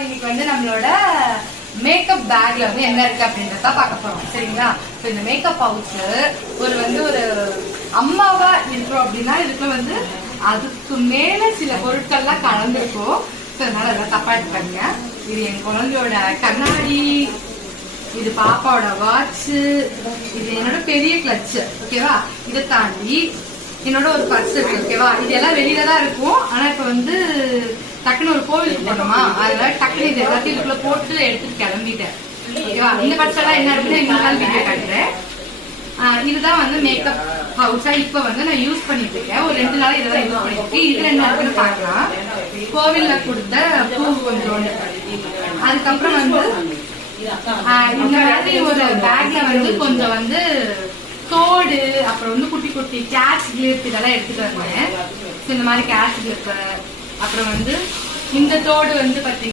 இன்னைக்கு வந்து நம்மளோட மேக்கப் பேக்ல வந்து என்ன இருக்கு அப்படின்றத பார்க்க போறோம். சரிங்களா? இந்த மேக்கப் பவுச் ஒரு அம்மாவா இருக்கிறோம் அப்படின்னா இதுக்குள்ள வந்து அதுக்கு மேல சில பொருட்கள்லாம் கலந்துருக்கும். அதனால அதெல்லாம் தப்பா எடுத்துக்காங்க. இது என் குழந்தையோட கண்ணாடி, இது பாப்பாவோட வாட்ச், இது என்னோட பெரிய கிளட்ச். ஓகேவா? இதை தாண்டி என்னோட ஒரு பர்ஸ் இருக்கு. ஓகேவா? இது எல்லாம் வெளியில தான் இருக்கும். ஆனா இப்ப வந்து டக்குன்னு ஒரு கோவிலுக்கு போனோமா, அதனால டக்குனு இது எல்லாத்தையும் இதுக்குள்ள போட்டு எடுத்துட்டு கிளம்பிட்டேன். ஓகேவா? இந்த பர்ஸ் எல்லாம் என்ன இருக்குன்னு இன்னொரு வீடியோ காட்டுறேன். இதுதான் வந்து மேக்கப் பவுச்சா இப்ப வந்து நான் யூஸ் பண்ணிட்டு இருக்கேன். ஒரு 2 நாள் இதெல்லாம் யூஸ் பண்ணிருக்கேன். இதுல என்ன இருக்குன்னு பாக்கலாம். கோவில்ல கொடுத்த பூ கொஞ்சோண்டு, அதுக்கப்புறம் வந்து இந்த மாதிரி ஒரு பேக்ல வந்து கொஞ்சம் வந்து தோடு, அப்புறம் வந்து குட்டி குட்டி கேஷ் கிளிப் இதெல்லாம் எடுத்துட்டு வந்தேன். இந்த மாதிரி கேஷ் கிளிப், அப்புறம் வந்து இந்த தோடு வந்து பாத்தீங்கன்னா